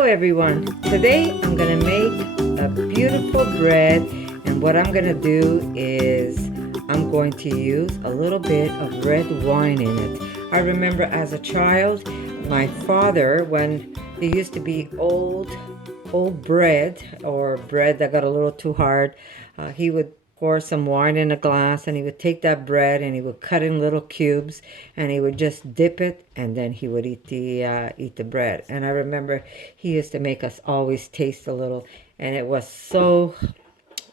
Hello everyone. Today I'm gonna make a beautiful bread, and what I'm gonna do is I'm going to use a little bit of red wine in it. I remember as a child, my father, when there used to be old bread or bread that got a little too hard, he would pour some wine in a glass, and he would take that bread and he would cut in little cubes, and he would just dip it, and then he would eat the bread. And I remember he used to make us always taste a little, and it was so,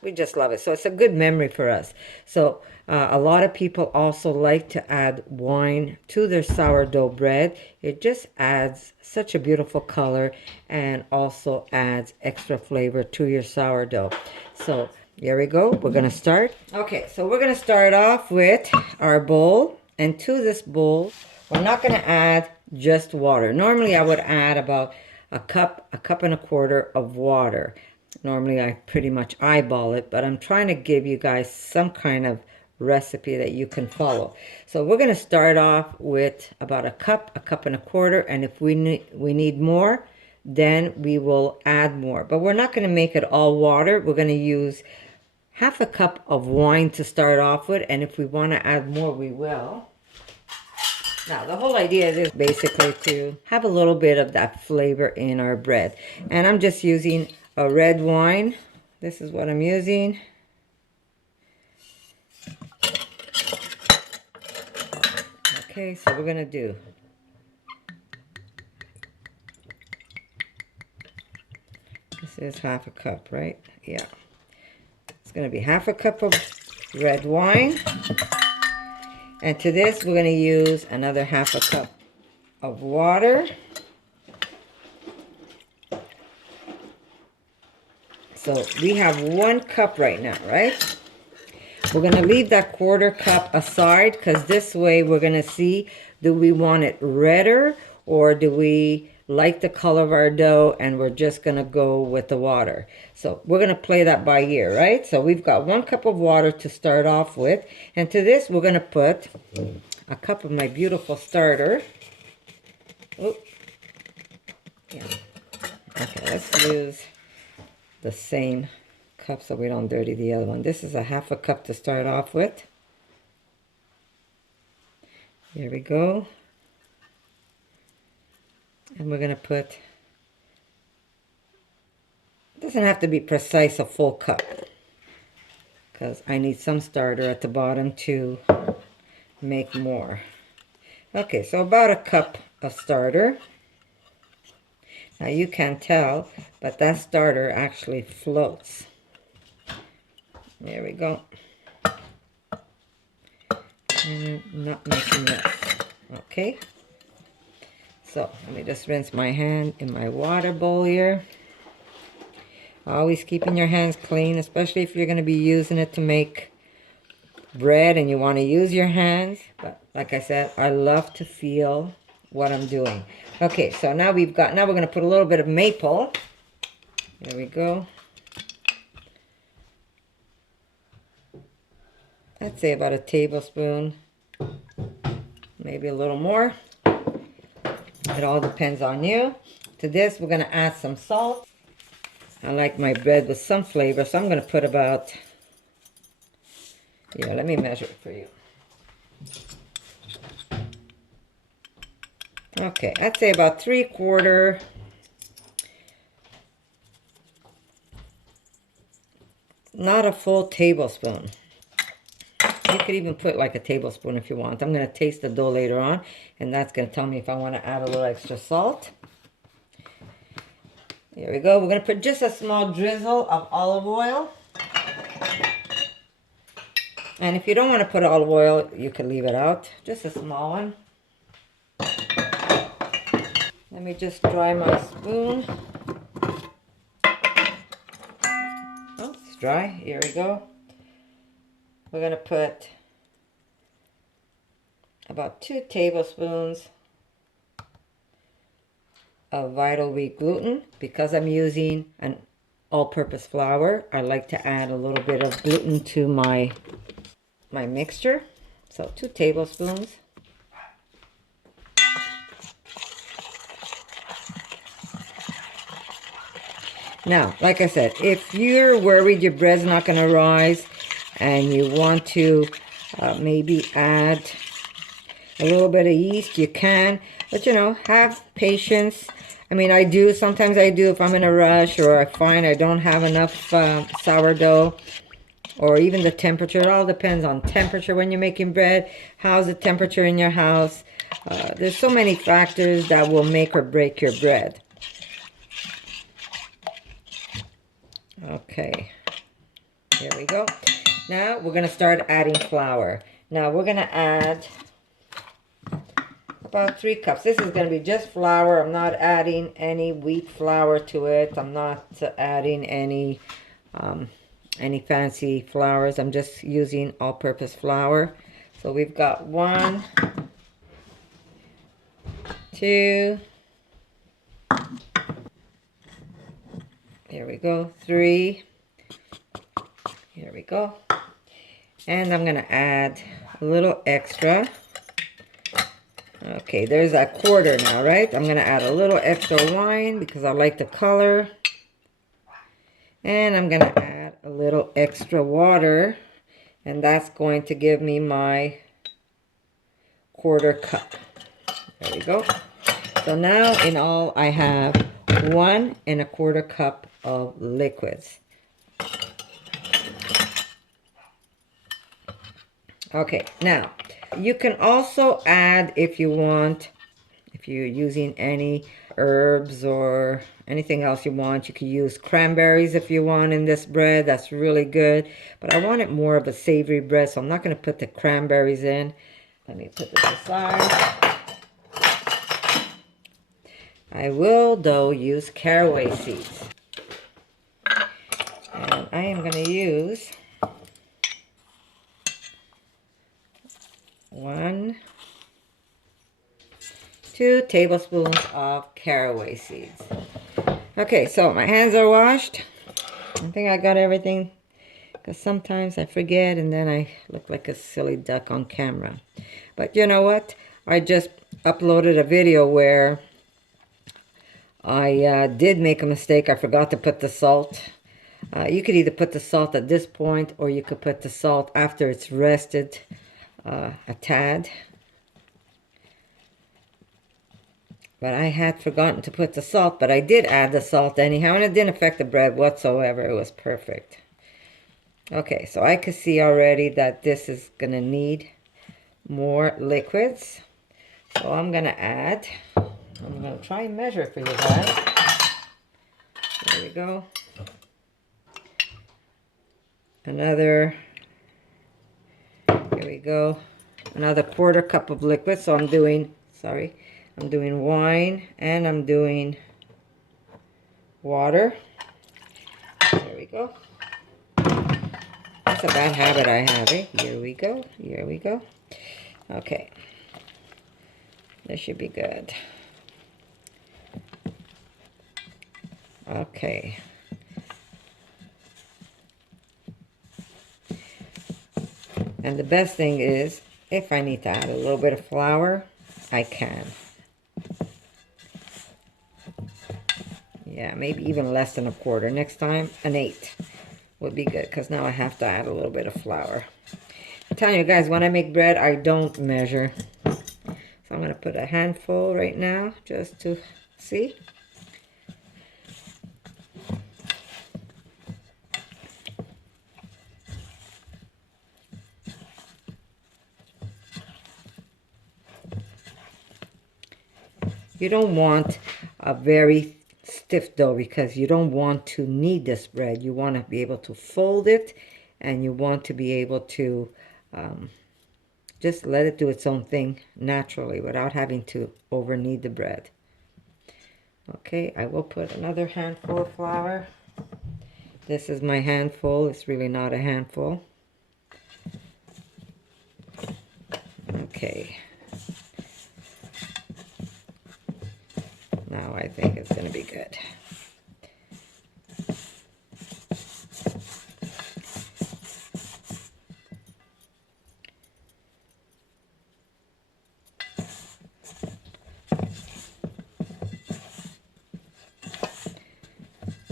we just love it. So it's a good memory for us. So a lot of people also like to add wine to their sourdough bread. It just adds such a beautiful color and also adds extra flavor to your sourdough. So here we go. We're going to start. Okay, so we're going to start off with our bowl. And to this bowl, we're not going to add just water. Normally, I would add about a cup and a quarter of water. Normally, I pretty much eyeball it, but I'm trying to give you guys some kind of recipe that you can follow. So we're going to start off with about a cup and a quarter. And if we need more, then we will add more. But we're not going to make it all water. We're going to use half a cup of wine to start off with, and if we want to add more, we will. Now, the whole idea is basically to have a little bit of that flavor in our bread. And I'm just using a red wine. This is what I'm using. Okay, so we're going to do. This is half a cup, right? Yeah. It's going to be half a cup of red wine. And to this, we're going to use another half a cup of water. So we have 1 cup right now, right? We're going to leave that quarter cup aside, because this way we're going to see, do we want it redder, or do we like the color of our dough and we're just going to go with the water. So we're going to play that by ear, right? So we've got 1 cup of water to start off with. And to this, we're going to put a cup of my beautiful starter. Oh, yeah. Okay, let's use the same cup so we don't dirty the other one. This is a half a cup to start off with. Here we go. And we're going to put, it doesn't have to be precise a full cup, because I need some starter at the bottom to make more. Okay, so about a cup of starter. Now you can't tell, but that starter actually floats. There we go. And not making mess. Okay. So let me just rinse my hand in my water bowl here. Always keeping your hands clean, especially if you're going to be using it to make bread and you want to use your hands. But like I said, I love to feel what I'm doing. Okay, so now we're going to put a little bit of maple. There we go. I'd say about a tablespoon, maybe a little more. It all depends on you. To this, we're going to add some salt. I like my bread with some flavor, so I'm going to put about, yeah, let me measure it for you. Okay, I'd say about 3/4. Not a full tablespoon. You could even put like a tablespoon if you want. I'm going to taste the dough later on, and that's going to tell me if I want to add a little extra salt. Here we go. We're going to put just a small drizzle of olive oil. And if you don't want to put olive oil, you can leave it out. Just a small one. Let me just dry my spoon. Oh, it's dry. Here we go. We're going to put about 2 tablespoons of Vital Wheat gluten. Because I'm using an all-purpose flour, I like to add a little bit of gluten to my mixture. So 2 tablespoons. Now, like I said, if you're worried your bread's not going to rise and you want to maybe add a little bit of yeast, you can. But, you know, have patience. I mean, sometimes I do if I'm in a rush or I find I don't have enough sourdough, or even the temperature. It all depends on temperature when you're making bread. How's the temperature in your house? There's so many factors that will make or break your bread. Okay, here we go. Now we're gonna start adding flour. Now we're gonna add about 3 cups. This is gonna be just flour. I'm not adding any wheat flour to it. I'm not adding any fancy flours. I'm just using all-purpose flour. So we've got 1, 2, there we go, 3, here we go. And I'm gonna add a little extra. Okay, there's a 1/4 now, right? I'm gonna add a little extra wine because I like the color. And I'm gonna add a little extra water, and that's going to give me my 1/4 cup. There we go. So now in all I have 1 1/4 cup of liquids. Okay, now you can also add, if you want, if you're using any herbs or anything else you want, you can use cranberries if you want in this bread. That's really good. But I want it more of a savory bread, so I'm not going to put the cranberries in. Let me put this aside. I will, though, use caraway seeds. And I am going to use 2 tablespoons of caraway seeds. Okay, so my hands are washed. I think I got everything, because sometimes I forget and then I look like a silly duck on camera. But you know what? I just uploaded a video where I did make a mistake. I forgot to put the salt. You could either put the salt at this point or you could put the salt after it's rested a tad. But I had forgotten to put the salt, but I did add the salt anyhow, and it didn't affect the bread whatsoever. It was perfect. Okay, so I can see already that this is going to need more liquids. So I'm going to try and measure for you guys. There we go. Here we go. Another 1/4 cup of liquid. So I'm doing wine and I'm doing water. There we go. That's a bad habit I have, eh? Here we go. Here we go. Okay. This should be good. Okay. And the best thing is, if I need to add a little bit of flour, I can. Yeah, maybe even less than 1/4. Next time, 1/8 would be good, because now I have to add a little bit of flour. I'm telling you guys, when I make bread, I don't measure. So I'm going to put a handful right now, just to see. You don't want a very stiff dough because you don't want to knead this bread. You want to be able to fold it, and you want to be able to just let it do its own thing naturally without having to over knead the bread. Okay, I will put another handful of flour. This is my handful. It's really not a handful. Okay. Now I think it's going to be good.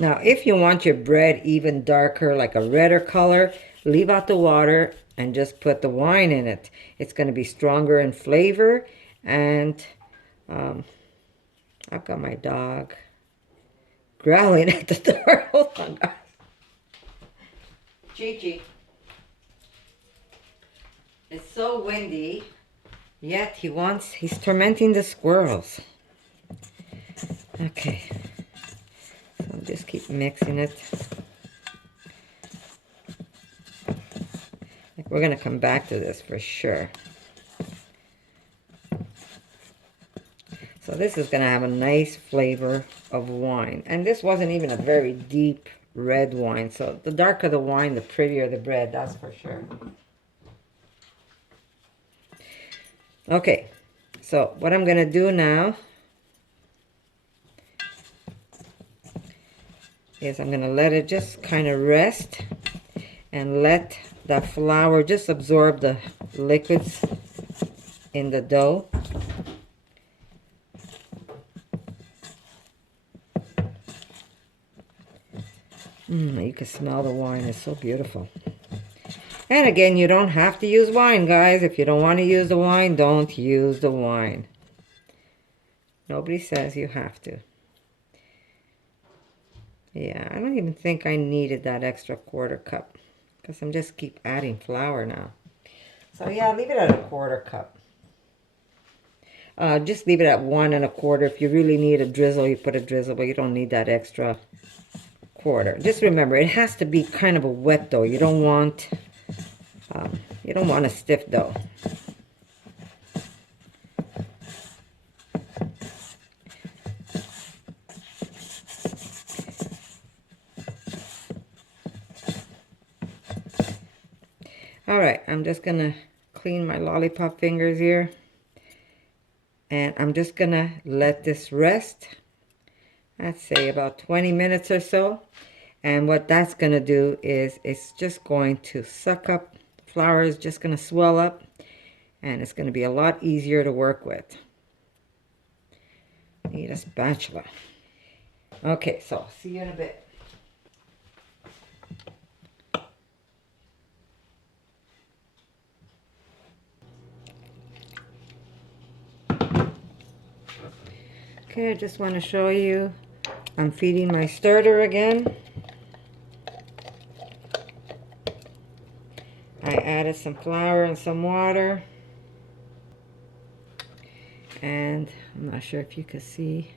Now, if you want your bread even darker, like a redder color, leave out the water and just put the wine in it. It's going to be stronger in flavor. And I've got my dog growling at the door. Hold on, guys. Chi-Chi. It's so windy, yet he's tormenting the squirrels. Okay. So I'll just keep mixing it. We're going to come back to this for sure. So this is going to have a nice flavor of wine. And this wasn't even a very deep red wine. So the darker the wine, the prettier the bread, that's for sure. Okay, so what I'm going to do now is I'm going to let it just kind of rest and let the flour just absorb the liquids in the dough. You can smell the wine. It's so beautiful. And again, you don't have to use wine, guys. If you don't want to use the wine, don't use the wine. Nobody says you have to. Yeah, I don't even think I needed that extra quarter cup, because I'm just keep adding flour now. So yeah, leave it at a quarter cup. Just leave it at 1 1/4. If you really need a drizzle, you put a drizzle, but you don't need that extra quarter. Just remember, it has to be kind of a wet dough. You don't want a stiff dough. All right, I'm just gonna clean my lollipop fingers here, and I'm just gonna let this rest. I'd say about 20 minutes or so. And what that's going to do is it's just going to suck up. The flour is just going to swell up. And it's going to be a lot easier to work with. Need a spatula. Okay, so see you in a bit. Okay, I just want to show you. I'm feeding my starter again. I added some flour and some water. And I'm not sure if you can see.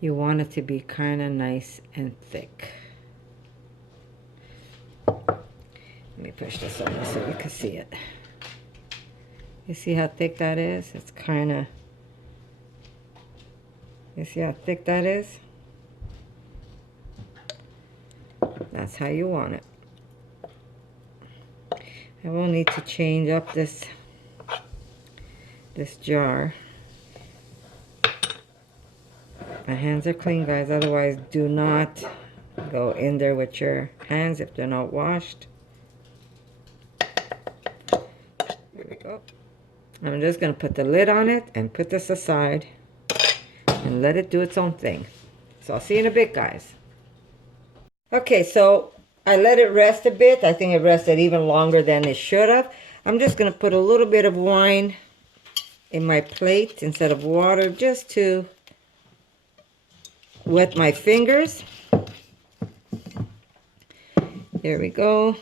You want it to be kind of nice and thick. Let me push this over so you can see it. You see how thick that is? It's kind of... You see how thick that is? That's how you want it. I will need to change up this jar. My hands are clean, guys. Otherwise, do not go in there with your hands if they're not washed. Here we go. I'm just going to put the lid on it and put this aside and let it do its own thing. So I'll see you in a bit, guys. Okay, so I let it rest a bit. I think it rested even longer than it should have. I'm just going to put a little bit of wine in my plate instead of water, just to wet my fingers. Here we go.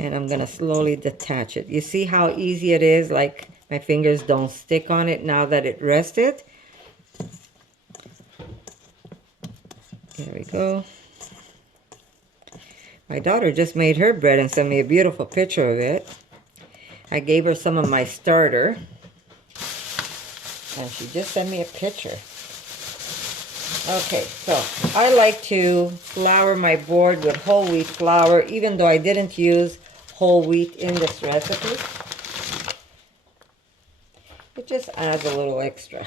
And I'm going to slowly detach it. You see how easy it is? Like my fingers don't stick on it now that it rested. There we go. My daughter just made her bread and sent me a beautiful picture of it. I gave her some of my starter, and she just sent me a picture. Okay, so I like to flour my board with whole wheat flour, even though I didn't use whole wheat in this recipe. It just adds a little extra.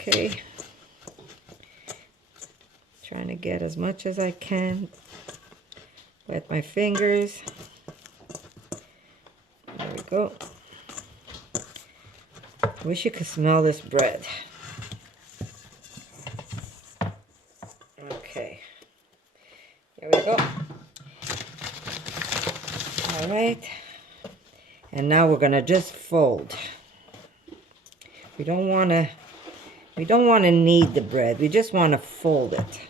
Okay. Trying to get as much as I can with my fingers. There we go. Wish you could smell this bread. we go. All right. And now we're gonna just fold. We don't wanna knead the bread. We just wanna fold it.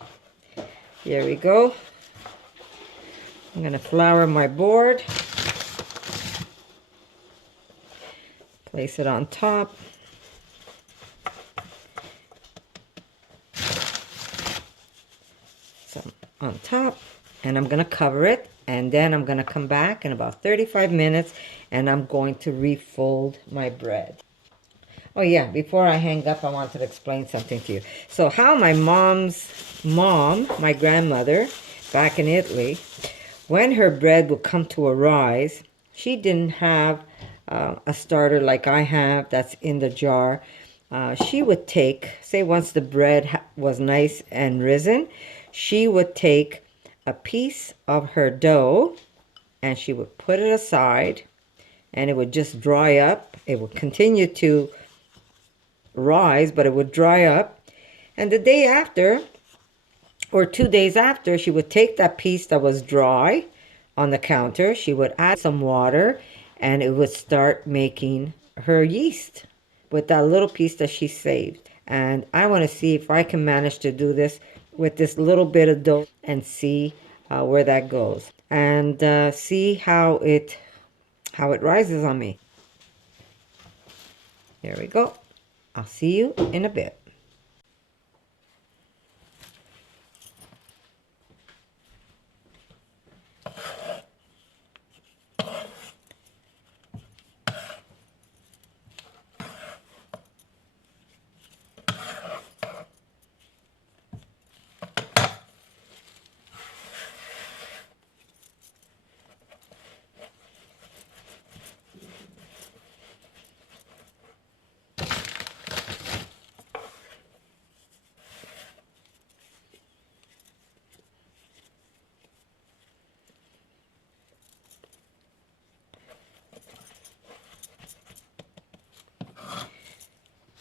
Here we go. I'm gonna flour my board. Place it on top. Some on top. And I'm gonna cover it. And then I'm gonna come back in about 35 minutes and I'm going to refold my bread. Oh yeah, before I hang up, I wanted to explain something to you. So how my mom's mom, my grandmother, back in Italy, when her bread would come to a rise, she didn't have a starter like I have that's in the jar. She would take, say once the bread was nice and risen, she would take a piece of her dough and she would put it aside and it would just dry up. It would continue to rise, but it would dry up. And the day after, or 2 days after, she would take that piece that was dry on the counter, she would add some water, and it would start making her yeast with that little piece that she saved. And I want to see if I can manage to do this with this little bit of dough and see where that goes. And see how it rises on me. There we go. I'll see you in a bit.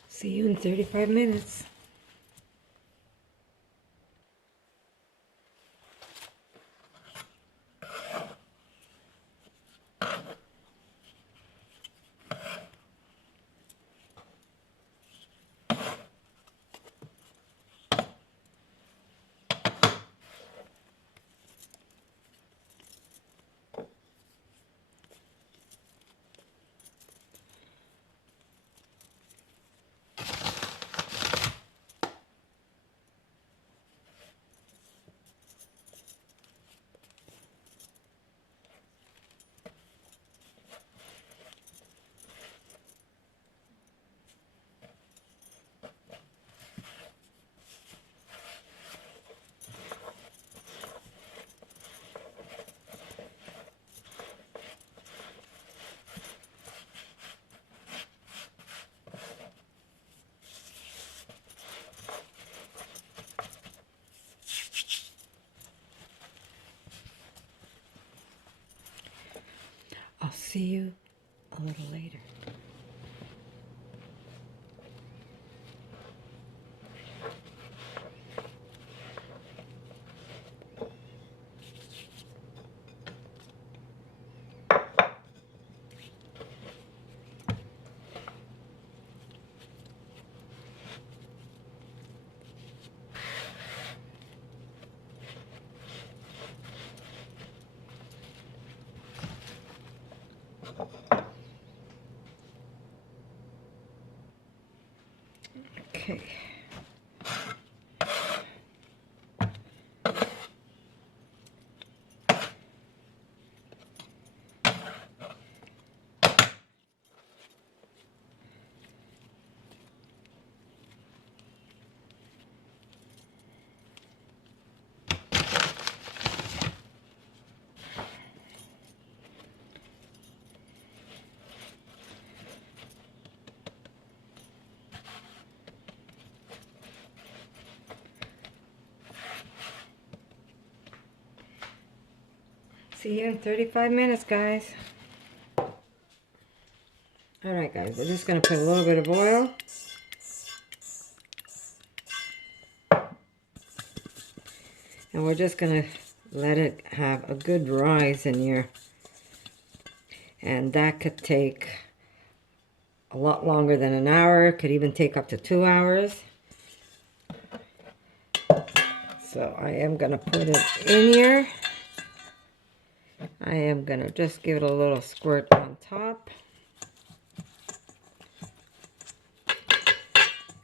See you in 35 minutes. I'll see you a little later. Okay. See you in 35 minutes, guys. Alright, guys, we're just going to put a little bit of oil. And we're just going to let it have a good rise in here. And that could take a lot longer than an hour. It could even take up to 2 hours. So I am going to put it in here. I am going to just give it a little squirt on top.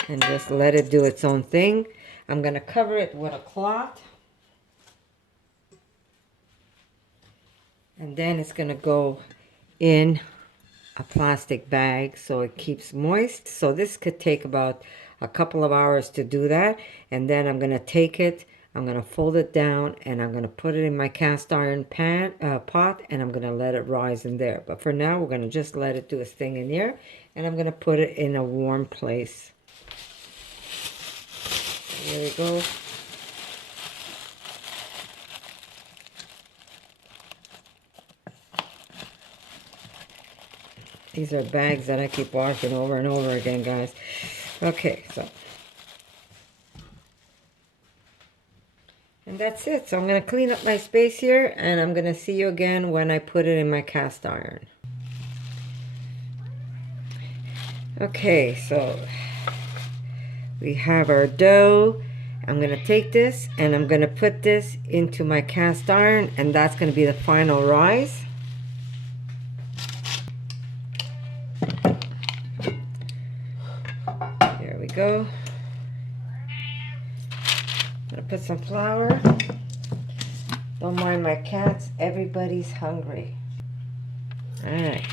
And just let it do its own thing. I'm going to cover it with a cloth. And then it's going to go in a plastic bag so it keeps moist. So this could take about a couple of hours to do that. And then I'm going to take it, I'm going to fold it down, and I'm going to put it in my cast iron pot, and I'm going to let it rise in there. But for now, we're going to just let it do its thing in here, and I'm going to put it in a warm place. There we go. These are bags that I keep washing over and over again, guys. Okay, so. And that's it. So I'm going to clean up my space here, and I'm going to see you again when I put it in my cast iron. Okay, so we have our dough. I'm going to take this and I'm going to put this into my cast iron, and that's going to be the final rise. There we go. I'm going to put some flour. Don't mind my cats. Everybody's hungry. All right.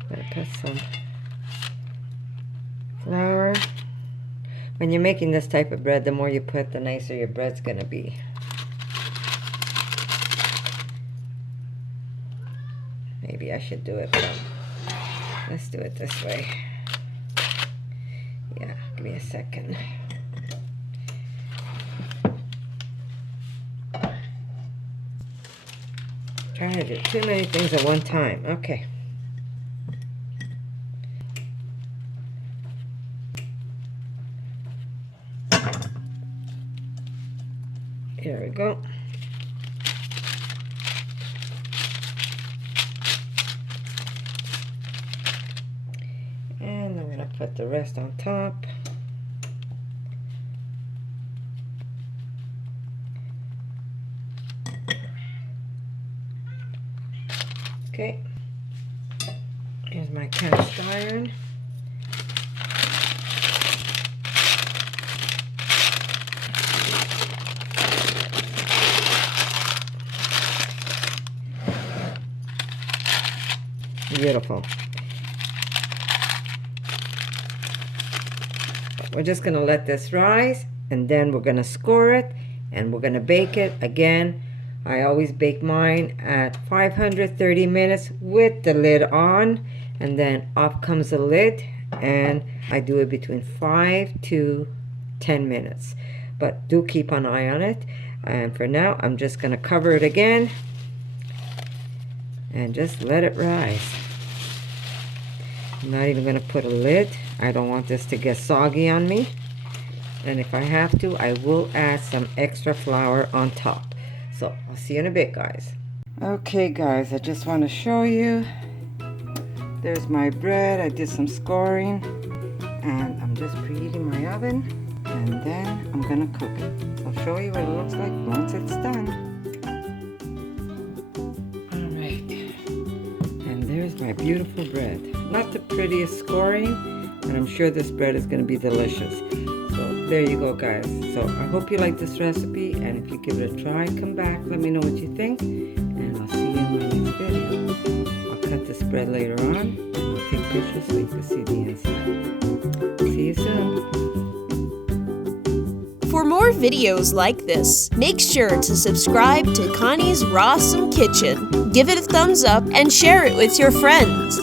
I'm going to put some flour. When you're making this type of bread, the more you put, the nicer your bread's going to be. Maybe I should do it, but let's do it this way. Yeah, give me a second. Trying to do too many things at one time. Okay. Here we go. And I'm going to put the rest on top. Okay. Here's my cast iron. Beautiful. We're just going to let this rise, and then we're going to score it, and we're going to bake it. Again, I always bake mine at 530 minutes with the lid on, and then off comes the lid, and I do it between 5 to 10 minutes. But do keep an eye on it. And for now, I'm just going to cover it again and just let it rise. I'm not even going to put a lid. I don't want this to get soggy on me. And if I have to, I will add some extra flour on top. So I'll see you in a bit, guys. Okay, guys, I just want to show you. There's my bread. I did some scoring. And I'm just preheating my oven. And then I'm going to cook it. I'll show you what it looks like once it's done. There's my beautiful bread. Not the prettiest scoring, and I'm sure this bread is going to be delicious. So there you go, guys. So I hope you like this recipe, and if you give it a try, come back, let me know what you think, and I'll see you in my next video. I'll cut this bread later on, and I'll take pictures so you can see the inside. See you soon. For more videos like this, make sure to subscribe to Connie's RAWsome Kitchen, give it a thumbs up, and share it with your friends.